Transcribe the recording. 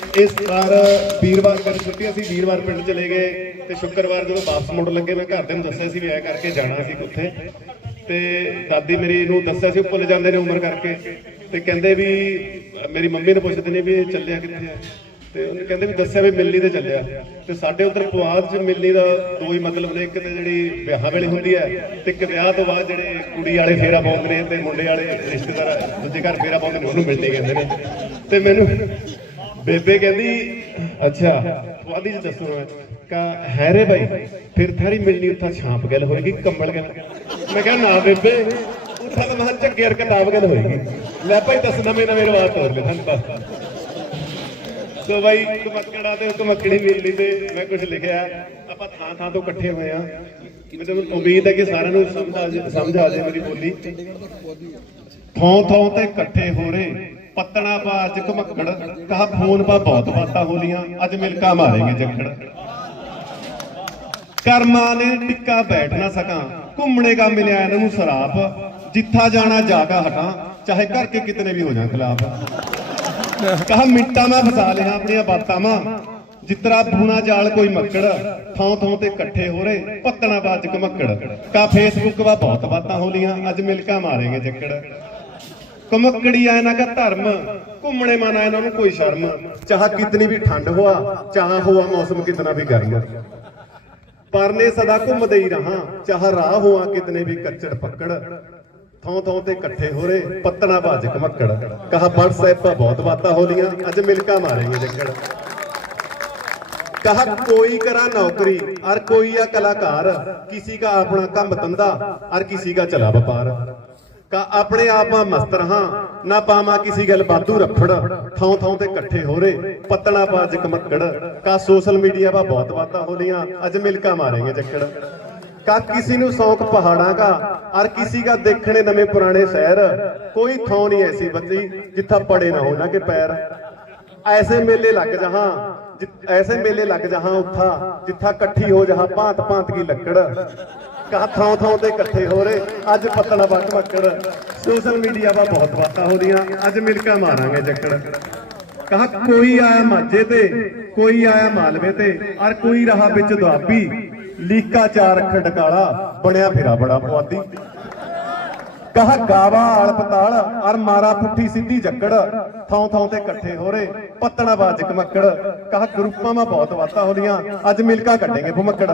ਇਸ ਵਾਰ ਵੀਰਵਾਰ ਕਰ ਛੁੱਟੀ, ਅਸੀਂ ਵੀਰਵਾਰ ਪਿੰਡ ਚਲੇ ਗਏ ਤੇ ਸ਼ੁੱਕਰਵਾਰ ਜਦੋਂ ਵਾਪਸ ਮੁੜ ਲੱਗੇ, ਮੈਂ ਘਰ ਦੇ ਨੂੰ ਦੱਸਿਆ ਸੀ ਵੀ ਐ ਕਰਕੇ ਜਾਣਾ ਸੀ ਉੱਥੇ। ਤੇ ਦਾਦੀ ਮੇਰੀ ਨੂੰ ਦੱਸਿਆ ਸੀ ਭੁੱਲ ਜਾਂਦੇ ਨੇ ਉਮਰ ਕਰਕੇ। ਤੇ ਕਹਿੰਦੇ ਵੀ, ਮੇਰੀ ਮੰਮੀ ਨੂੰ ਪੁੱਛਦੇ ਨੇ ਵੀ ਇਹ ਚੱਲਿਆ ਕਿੱਥੇ ਆ ਤੇ ਉਹਨੇ ਕਹਿੰਦੇ ਵੀ ਦੱਸਿਆ ਵੀ ਮਿਲਣੀ ਤੇ ਚੱਲਿਆ। ਤੇ ਸਾਡੇ ਉਧਰ ਪੁਆਧ ਚ ਮਿਲਣੀ ਦਾ ਦੋ ਹੀ ਮਤਲਬ ਨੇ, ਇੱਕ ਤੇ ਜਿਹੜੀ ਵਿਆਹ ਵੇਲੇ ਹੁੰਦੀ ਹੈ ਤੇ ਇੱਕ ਵਿਆਹ ਤੋਂ ਬਾਅਦ ਜਿਹੜੇ ਕੁੜੀ ਵਾਲੇ ਫੇਰਾ ਪਾਉਂਦੇ ਨੇ ਤੇ ਮੁੰਡੇ ਵਾਲੇ ਰਿਸ਼ਤੇਦਾਰ, ਦੂਜੇ ਘਰ ਫੇਰਾ ਪਾਉਂਦੇ ਨੇ, ਉਹਨੂੰ ਮਿਲਣੀ ਕਹਿੰਦੇ ਨੇ। ਤੇ ਮੈਨੂੰ ਬੇਬੇ ਕਹਿੰਦੀ, ਅੱਛਾ, ਪੁਆਧੀ ਚ ਦੱਸੋ ਮੈਂ। ਕਾ ਹੈ ਰੇ ਭਾਈ ਫਿਰ ਥਾਰੀ ਮਿਲਣੀ, ਉੱਥਾ ਛਾਂਪ ਗੱਲ ਹੋਏਗੀ, ਕੰਬਲ ਗੱਲ। ਮੈਂ ਕਿਹਾ, ਨਾ ਬੇਬੇ, ਉੱਥਾ ਤਾਂ ਮਹਾਂ ਝੱਗੇਰ ਕਿਤਾਬ ਗੱਲ ਹੋਏਗੀ। ਲੈ ਭਾਈ, ਦੱਸ ਨਵੇਂ ਨਵੇਂ ਰਵਾਜ ਤੋਰ ਲੈ ਤੁਹਾਨੂੰ ਬਸ ਸੋ ਬਾਈ, ਕਮਕੜਾ ਤੇ ਕਮਕੜੀ ਮਿਲਣੀ ਤੇ ਮੈਂ ਕੁਝ ਲਿਖਿਆ। ਆਪਾਂ ਥਾਂ ਥਾਂ ਤੋਂ ਇਕੱਠੇ ਹੋਏ ਆ ਮੈਨੂੰ ਉਮੀਦ ਹੈ ਕਿ ਸਾਰਿਆਂ ਨੂੰ ਸਮਝ ਆ ਜਾਏ ਸਮਝ ਆ ਜਾਏ ਮੇਰੀ ਬੋਲੀ। ਥੋਂ ਥੋਂ ਤੇ ਇਕੱਠੇ ਹੋ ਰਹੇ। ਪੱਤਣਾ ਬਾਜ ਕਮਕੜ ਕਹਾ ਫੋਨ ਪਾ ਬਹੁਤ ਬਾਤਾਂ ਹੋਲੀਆਂ ਅੱਜ ਮਿਲਕਾ ਮਾਰੇਂਗੇ ਜੱਖੜ। ਕਰਮਾਂ ਨੇ ਟਿੱਕਾ ਬੈਠ ਨਾ ਸਕਾਂ, ਘੁੰਮਣੇ ਕਾ ਮਿਲਿਆ ਇਹਨਾਂ ਨੂੰ ਸਰਾਪ। ਜਿੱਥਾ ਜਾਣਾ, ਜਾਗਾ ਹਟਾਂ, ਚਾਹੇ ਘਰ ਕੇ ਕਿਤਨੇ ਵੀ ਹੋ ਜਾਣ ਖਿਲਾਫ। ਕਹਾ ਮਿੰਟਾਂ ਮੈਂ ਫਸਾ ਲਿਆ ਆਪਣੀਆਂ ਬਾਤਾਂ ਮਾਂ ਜਿਤਰਾ ਬੂਣਾ ਜਾਲ ਕੋਈ ਮੱਕੜ, ਥਾਂ ਥਾਂ ਤੇ ਇਕੱਠੇ ਹੋ ਰਹੇ, ਪੱਤਣਾ ਬਾਜ ਕਮੱਕੜ ਕਾ ਫੇਸਬੁੱਕ ਵਾ ਬਹੁਤ ਬਾਤਾਂ ਹੋਲੀਆਂ ਅੱਜ ਮਿਲਕਾ ਮਾਰੇਂਗੇ ਜੱਕੜ ਕਮੱਕੜੀ ਆਇਨਾ ਕਾ ਧਰਮ ਘੁੰਮਣੇ ਮਾਨਾ ਇਹਨਾਂ ਨੂੰ ਕੋਈ ਸ਼ਰਮ ਚਾਹ ਕਿਤਨੀ ਵੀ ਠੰਡ ਹੋਆ ਚਾਹ ਹੋਆ ਮੌਸਮ ਕਿਤਨਾ ਵੀ ਗਰਮ ਪਰਨੇ ਸਦਾ ਘੁੰਮਦੇ ਹੀ ਰਹਾ ਚਾਹ ਰਾਹ ਹੋਆ ਕਿਤਨੇ ਵੀ ਕੱਚੜ ਪੱਕੜ ਥੋਂ ਥੋਂ ਤੇ ਇਕੱਠੇ ਹੋ ਰਹੇ ਪੱਤਣਾ ਬਾਜ ਕਮੱਕੜ ਕਹਾ WhatsApp ਪਾ ਬਹੁਤ ਬਾਤਾਂ ਹੋ ਲੀਆਂ ਅੱਜ ਮਿਲਕਾ ਮਾਰੇਂਗੇ ਜੱਕੜ कहा कोई करा नौकरी और कोई या कलाकार किसी का अपना काम धंधा और किसी का चला व्यापार ਕਾ ਆਪਣੇ ਆਪਾ ਮਸਤਰ ਹਾਂ। ਨਾ ਪਾਵਾਂ ਕਿਸੇ ਗੱਲ ਬਾਤੂ ਰੱਖੜ। ਥਾਂ ਥਾਂ ਤੇ ਇਕੱਠੇ ਹੋ ਰਹੇ ਪਤਣਾ ਪਾ ਜਕਮੱਕੜ ਕਾ ਸੋਸ਼ਲ ਮੀਡੀਆ ਪਾ ਬਹੁਤ ਬਾਤਾਂ ਹੋ ਲੀਆਂ। ਅੱਜ ਮਿਲਕਾ ਮਾਰੇਗੇ ਜੱਕੜ। ਕਾ ਕਿਸੇ ਨੂੰ ਸ਼ੌਕ ਪਹਾੜਾਂ ਦਾ ਔਰ ਕਿਸੇ ਦਾ ਦੇਖਣੇ ਨਵੇਂ ਪੁਰਾਣੇ ਸ਼ਹਿਰ। ਕੋਈ ਥਾਂ ਨਹੀਂ ਐਸੀ ਬੱਚੀ ਜਿੱਥਾ ਪੜੇ ਨਾ ਹੋ ਨਾ ਕੇ ਪੈਰ। ਐਸੇ ਮੇਲੇ ਲੱਗ ਜਹਾਂ। ਐਸੇ ਮੇਲੇ ਲੱਗ ਜਹਾਂ ਉੱਥਾ। ਜਿੱਥਾ ਇਕੱਠੀ ਹੋ ਜਹਾਂ ਭਾਂਤ ਭਾਂਤ ਕੀ ਲੱਕੜ। ਕਹਾ ਥਾਂ ਥਾਂ ਤੇ ਇਕੱਠੇ ਹੋ ਰਹੇ। ਅੱਜ ਪਤਲਾ ਬੱਟ ਮੱਕੜ ਸੋਸ਼ਲ ਮੀਡੀਆ 'ਵਾ ਬਹੁਤ ਬਾਤਾਂ ਹੋ ਰਹੀਆਂ। ਅੱਜ ਮਿਲਕਾ ਮਾਰਾਂਗੇ ਜੱਕੜ। ਕਹਾ ਕੋਈ ਆਇਆ ਮਾਝੇ ਤੇ, ਕੋਈ ਆਇਆ ਮਾਲਵੇ ਤੇ, ਔਰ ਕੋਈ ਰਹਾ ਵਿੱਚ ਦੁਆਬੀ। ਲੀਕਾ ਚਾਰ ਅੱਖ ਬਣਿਆ ਫਿਰਾ ਬੜਾ ਪੁਆਧੀ। ਕਹਾ ਗਾਵਾ ਆਲ ਪਤਾਲ ਔਰ ਮਾਰਾ ਪੁੱਠੀ ਸਿੱਧੀ ਜੱਕੜ। ਥਾਂ ਥਾਂ ਤੇ ਇਕੱਠੇ ਹੋ ਰਹੇ ਪੱਤਣਾ ਬਾਜ ਕਮੱਕੜ ਕਹਾ ਗਰੁੱਪਾਂ ਮਾ ਬਹੁਤ ਵਾਤਾ ਹੋ ਅੱਜ ਮਿਲਕਾ ਕੱਢेंगे ਭੁਮੱਕੜ।